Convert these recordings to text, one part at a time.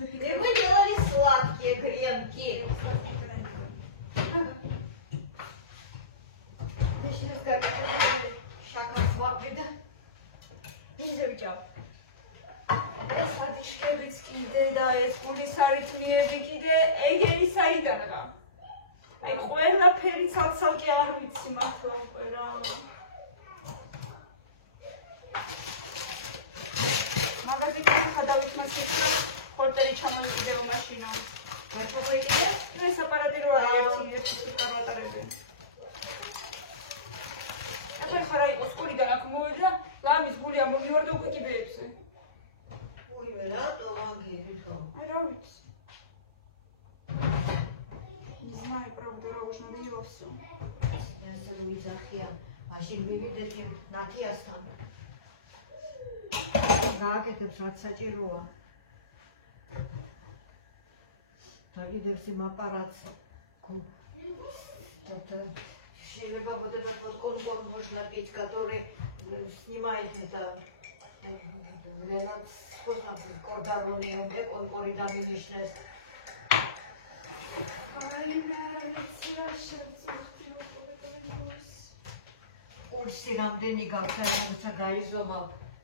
Вы делали сладкие гренки. Сейчас как шагом свобода. Изучал. ეს ატიშკებიც კიდე და ეს გულის არითმიები კიდე ეგერი საიდან რა. აი ყველაფერი ცალ-ცალკე არ ვიცი მართლა უკვე რა. მაგაზინში ხადავით მასეთი ხორტერი ჩამოიყიდება მაშინა. ვერხობა იყიდე? ეს აპარატი რო არის ერთი სიტყვატარები. ახლა ხარა იყოს სკოლიდან აქ მოვიდა, ლამის გული ამომივარდა უკვე კიბეებზე. Рядом агирито. Равить. Не знаю, правда, уже надоело все. Я сразу захия. Машин выведете на тестан. Как это працатируа? Тогда всем аппарат. Это შეიძლება вот этот вот конкурс можно пить, который снимает это. Кордарониум, конкури дамиნიშნეს. კურსი რამდენი გავხდა, თუმცა გაიზომა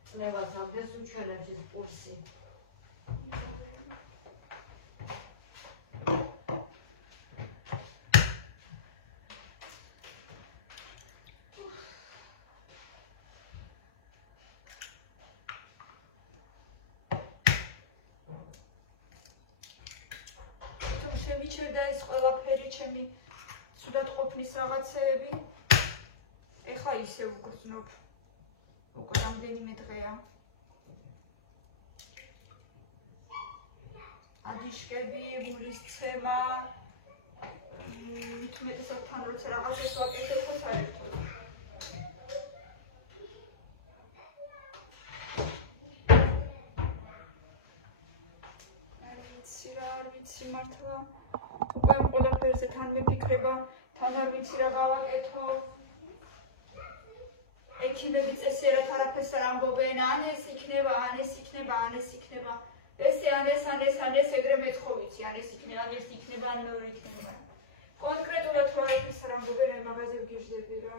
წნევას ამდენს უჩვენებს ეს კურსი. შემიჩერდა ეს ყველაფერი ჩემი სულად ყოფნის რაღაცეები. ეხლა ისე ვგრძნობ. უკვე რამდენიმე დღეა. ადიშკები, გულის ცემა. მithumetasat თან როცა რაღაცას ვაკეთებ, ხო საერთოდ. მართლა უკვე ყველაფერზე თან მიფიქრება, თან არ ვიცი რა გავაკეთო. ექიმები წესიერად არაფერს არ ამბობენ, ან ეს იქნება, ან ეს იქნება, ან ეს იქნება. ესე ან ეს ეგრე მეთხო ვიცი, ან ეს იქნება, ან ეს იქნება, ან მეორე იქნება. კონკრეტულად რა არაფერს არ ამბობენ, აი მაღაზიაზე ვგიჟდები რა.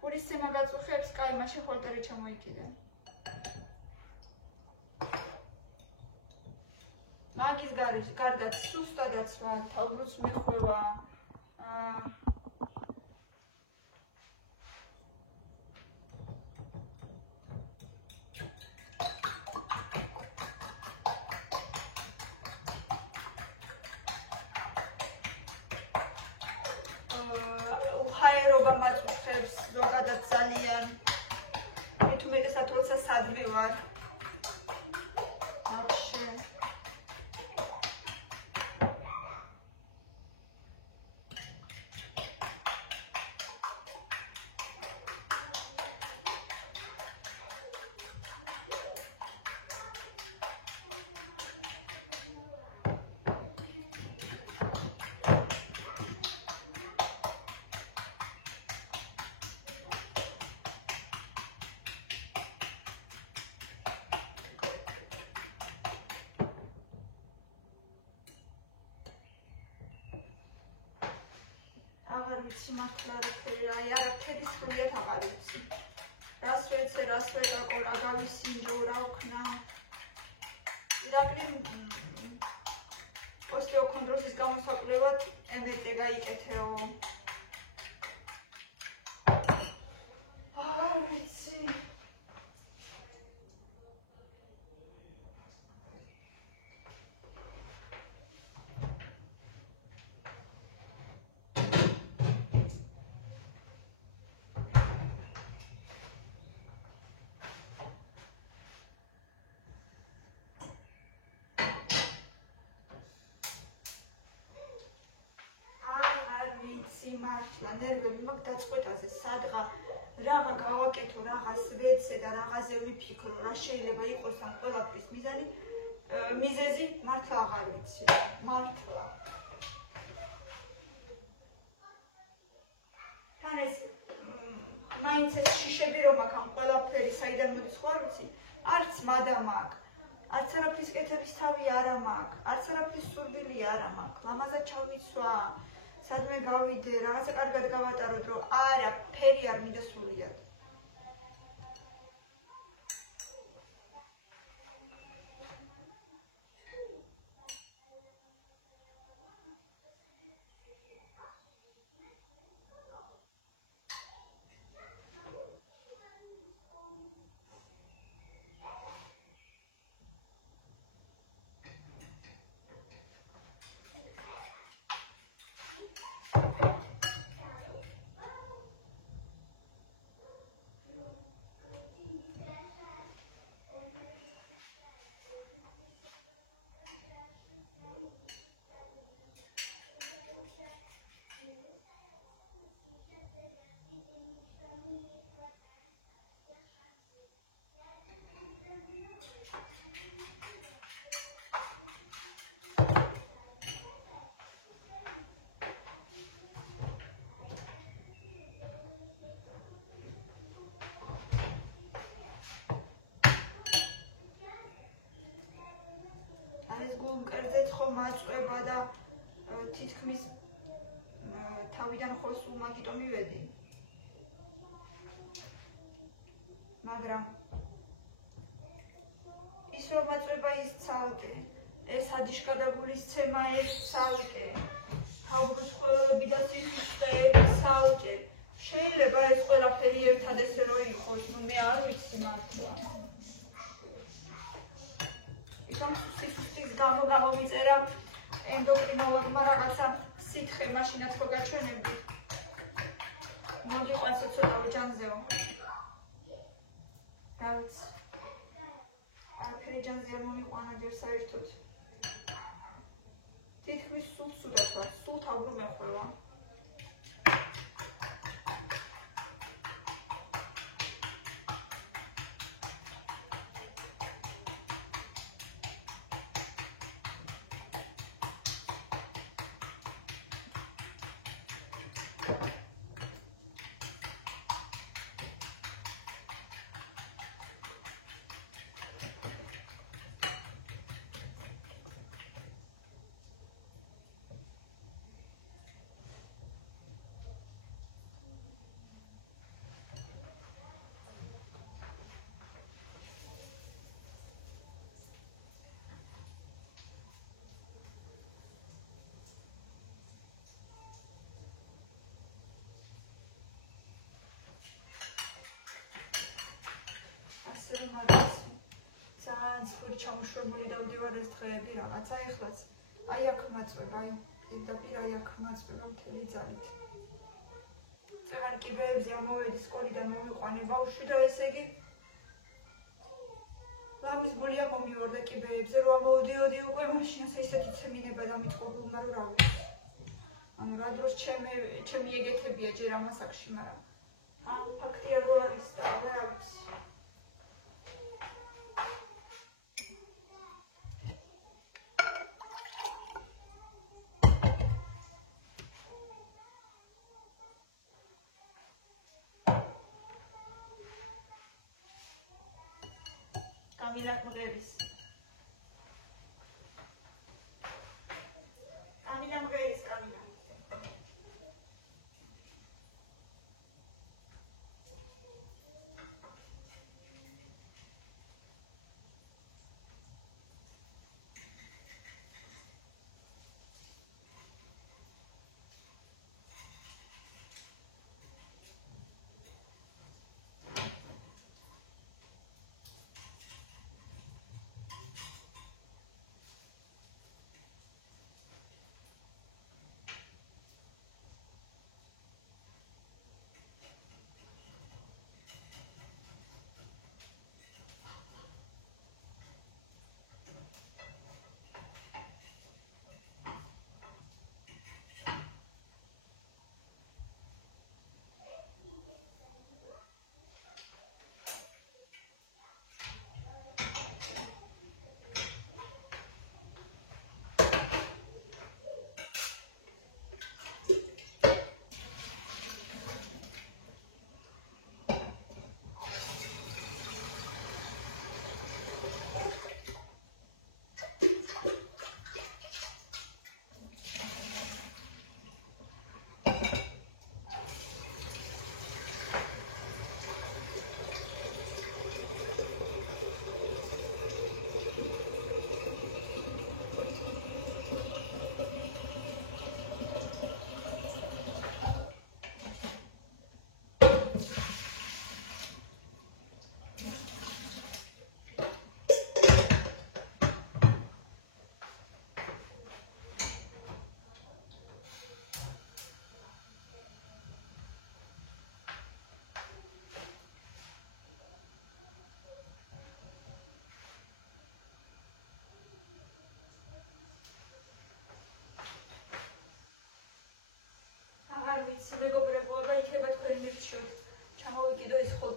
გულის ცემა გაწუხებს, კაი, მაშინ ხორტერი ჩამოიკიდე. მაგის გარდაც სუსტადაც ვარ, თალბრუც მეხვევა. უხაერობა მაწუხებს, ზოგადად ძალიან. მithumetasat როცა სადმე ვარ. აღარ ვიცი მართლა აი არაფერი სრულიად აღარ ვიცი. რას ვეცე, რას ვეკაკო, რა გავისინჯო, რა ვქნა. ირაკლი ოსტეოქონდროზის გამოსაკვლევად MRT გაიკეთეო. აღარ ვიცი. მართლა ნერვები მაგ დაწყვეტაზე სადღა რაღა გავაკეთო, რაღაც ვეცე და რაღაცზე ვიფიქრო, რა შეიძლება იყოს ამ ყველაფრის მიზეზი, მართლა აღარ ვიცი. მართლა. თან ეს მაინც ეს შიშები რომ აქ ამ ყველაფერი საიდან მოდის ხო არ ვიცი? არც მადა მაქვს, არც არაფრის კეთების თავი არა მაქვს, არც არაფრის სურვილი არა მაქვს, ლამაზად ჩავიცვა, სადმე გავიდე, რაღაცა კარგად გავატაროთ, რომ არაფერი არ მინდა სრულიად. მკერდზეც ხო მაწყვება და თითქმის თავიდან ხო სულ მაგიტო მივედი. მაგრამ ის რომ მაწყვება ის ცალკე, ეს ადიშკადაგულის ცემა ეს ცალკე, თავბრუს ყველები და სისუსტეები ცალკე. შეიძლება ეს ყველაფერი ერთად ესე რო იყოს, ნუ მე არ ვიცი მართლა. ისომ სისუსტის გამო გამომიწერა ენდოკრინოლოგმა რაღაცა სითხე, მაშინაც ხო გაჩვენებდი. მოგიყვანსო ცოტა ოჯანზეო. რა ვიცი. არაფერი ჯანზე არ მომიყვანა ჯერ საერთოდ. თითქმის სულ ცუდად ვარ, სულ თავბრუ მეხვევა. ძალიან ცუდი ჩამოშრომული დავდივარ ეს დღეები რაღაცა ეხლაც აი აქ მაწვება, აი პირდაპირ აი აქ მაწვება მთელი ძალით. წეგან კიბეებზე ამოვედი სკოლიდან მომიყვანე ბავშვი და ესე იგი ლამის გულია მომივარდა კიბეებზე რომ ამოვდიოდი უკვე მაშინაც ესეთი ცემინება დამიწყობილმა რომ რა ვიცი. ანუ რა დროს ჩემი ეგეთებია ჯერ ამ ასაკში, მაგრამ ამ ფაქტია რომ არის და რა ვიცი. Camila Mugrevis. Camila Mugrevis, Camila.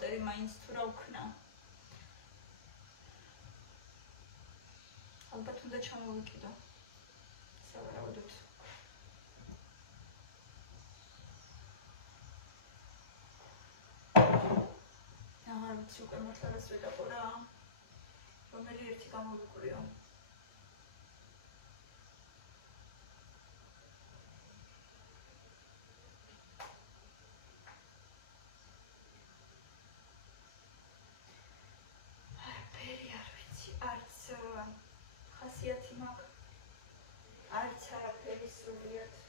დავწერი მაინც თუ რა ვქნა. ალბათ უნდა ჩამოვიკიდო. სავარაუდოდ. აღარ ვიცი უკვე მართლა რას ვეღებო რა. რომელი ერთი გამოვიკვრიო. ხასიათი მაქვს. არც არაფერი სრულიად.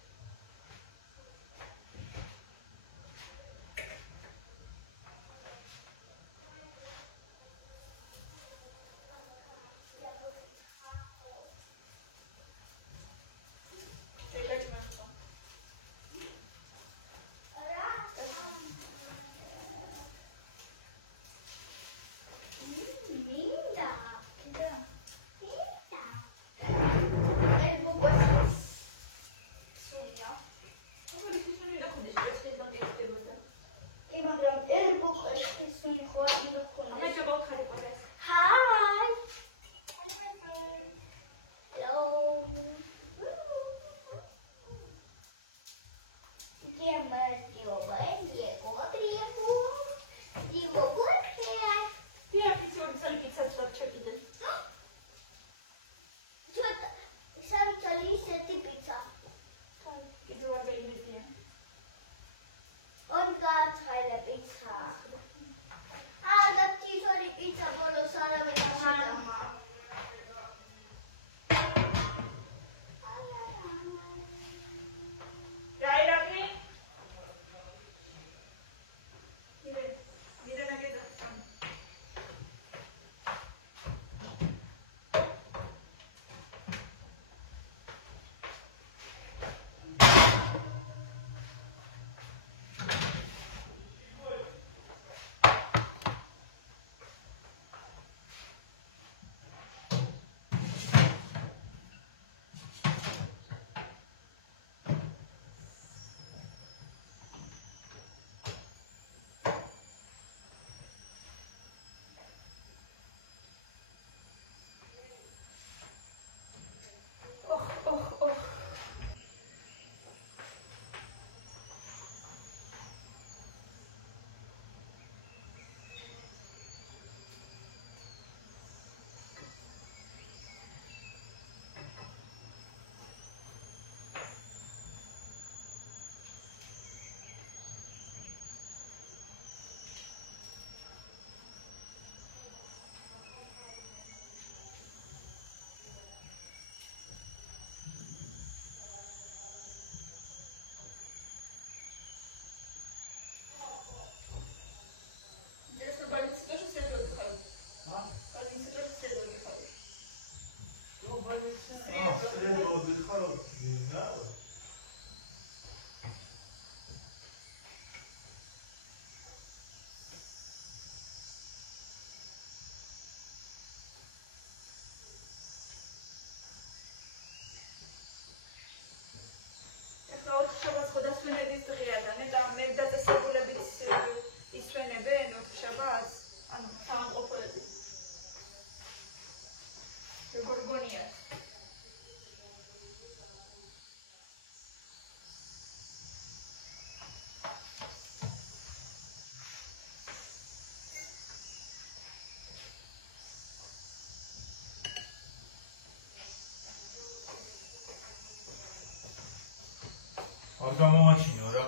არ გამომაჩინო რა.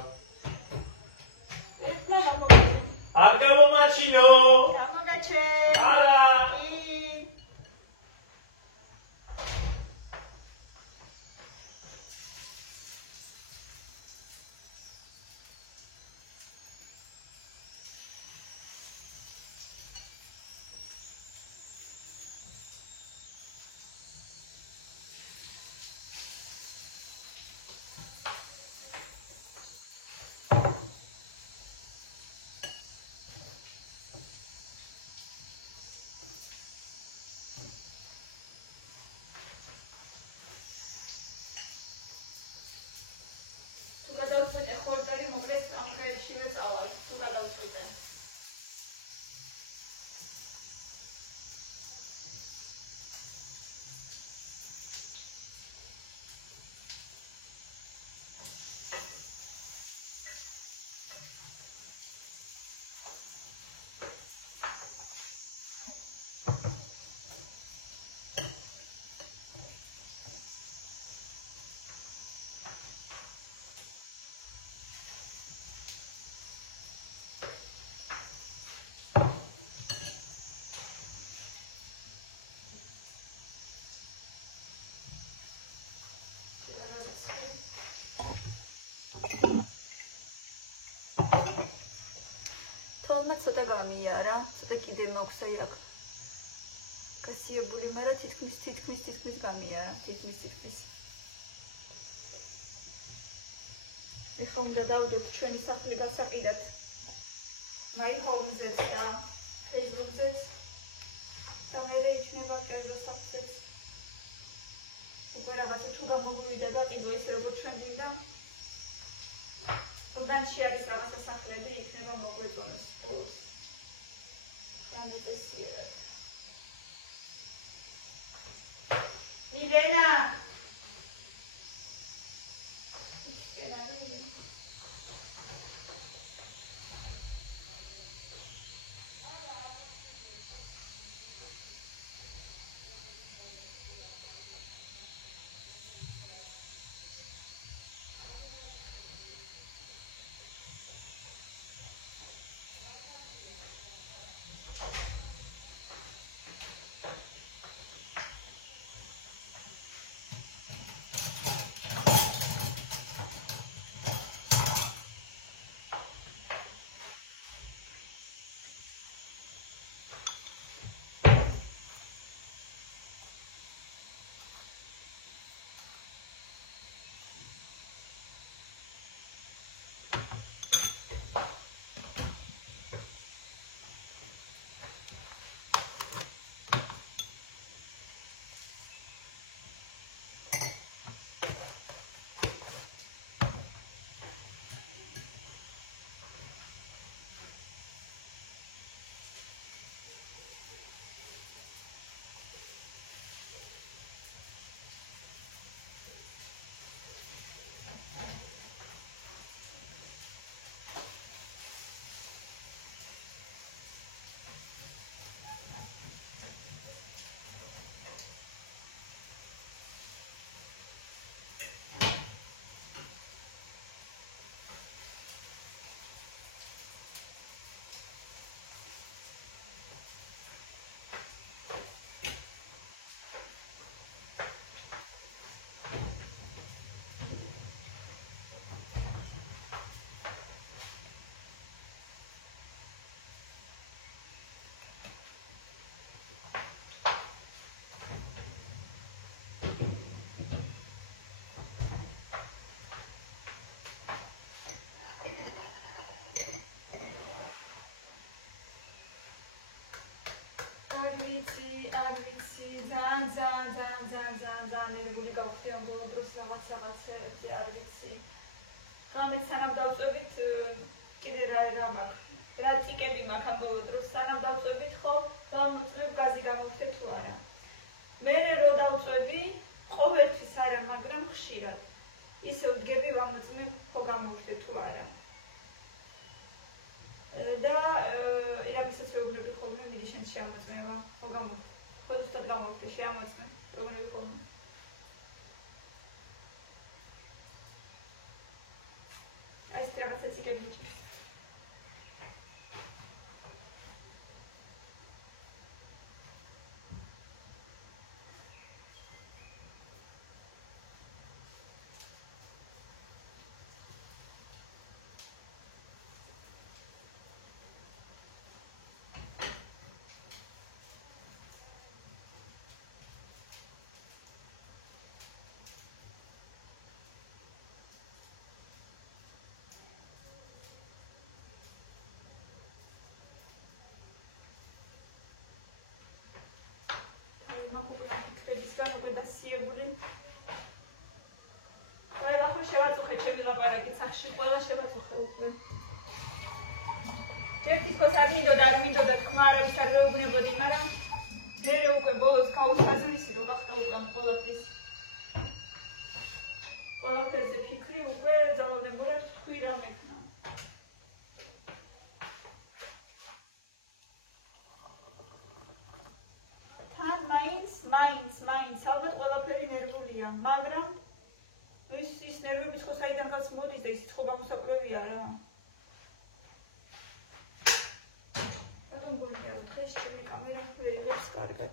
თვალმა ცოტა გამიარა, ცოტა კიდე მაქვს აი აქ გასიებული, მაგრამ თითქმის გამიარა, თითქმის. ეხლა უნდა დავდოთ ჩვენი სახლი გასაყიდად My Home-ზეც და Facebook-ზეც და მერე იჩნება კერძო სახლზეც. უკვე რაღაცა თუ გამოგვივიდა და კიდო ისე როგორც ჩვენ მინდა. უდანში არის რაღაცა სახლები, იქნება მოგვეწონოს. გამიწესიერად. Milena! ძალიან ნერვული გავხდი ამ ბოლო დროს რაღაცებზე არ ვიცი. ღამით სანამ დავწვევით კიდე რა მაქვს რა ტიკები მაქვს ამ ბოლო დროს სანამ დავწვევით ხო დავწვევ გაზი გამოვხდე თუ არა. მერე რო დავწვევი ყოველთვის არა, მაგრამ ხშირად. ისე ვდგები ვამოწმებ ხო გამოვხდე თუ არა. და ირაბისაც ვეუბნები ხოლმე მიდი შენ შეამოწმება ხო გამოვხდე. ხო ზუსტად გამოვხდე შეამოწმე. როგორი ხოლმე. ეს რაღაცა ტიკები ჭირს. სახში ყველა შევაწუხე უკვე. ერთის არ მინდოდა, არ მინდოდა თქმა არავის არ ვეუბნებოდი, მაგრამ მერე უკვე ბოლოს გაუსაზრისი რო გახდა უკვე ყველაფრის. ყველაფერზე ფიქრი უკვე ძალადებურად თქვი რა მექნა. თან მაინც ალბათ ყველაფერი ნერვულია, მაგრამ ის ნერვებიც ხო საიდანაც მოდის და ისიც ხო გამოსაკვლევია რა. რატომ გონია რომ დღეს ჩემი კამერა ვერ იღებს კარგად?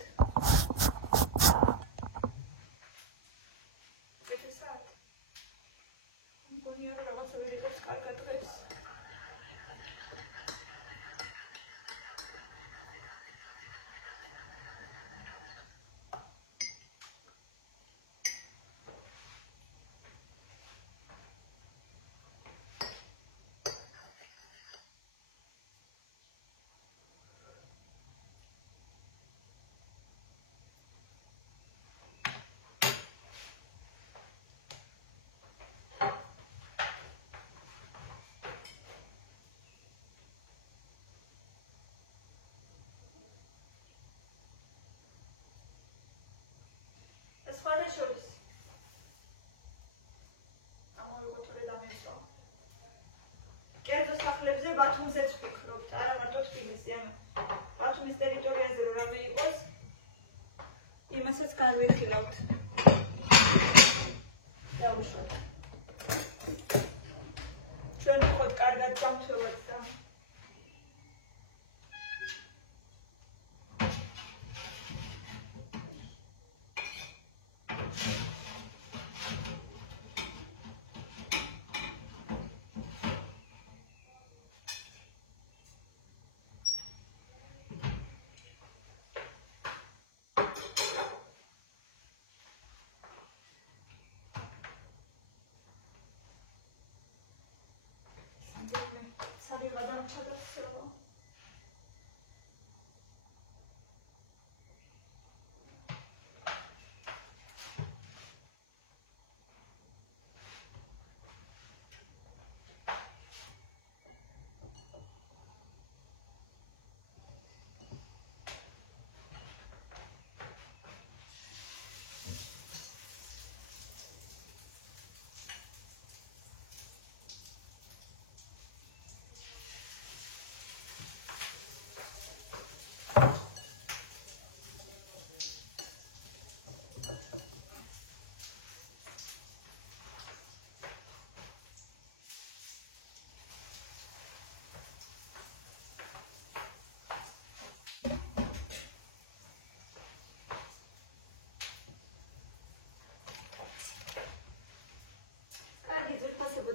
კარგად გამთველად და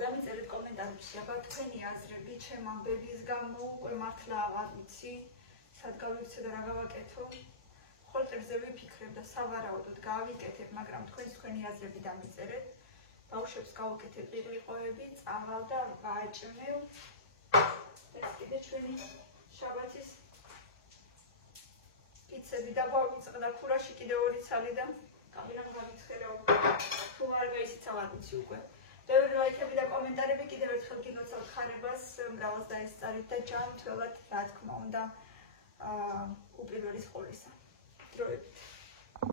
დამიწერეთ კომენტარებში აბა თქვენი აზრები ჩემ ამბების გამო, უკვე მართლა აღარ ვიცი, სად გავიქცე და რა გავაკეთო. ხოლმე ვიფიქრებ და სავარაუდოდ გავიკეთებ, მაგრამ თქვენი აზრები დამიწერეთ. ბავშვებს გავუკეთებ ყიყლიყოები, წავალ და ვაჭმევ. ეს კიდე ჩვენი შაბათის პიცები და გავიწყდა ქურაში კიდე 2 ცალი და კამერამ გამიცხერა. თუ არ გაიცეცა არ ვიცი უკვე. ბევრი ლაიქები და კომენტარები, კიდევ ერთხელ გიგოცავთ ხარებას, მრავალს დაესწარით და ჯანმრთელად, რა თქმა უნდა, უპირველეს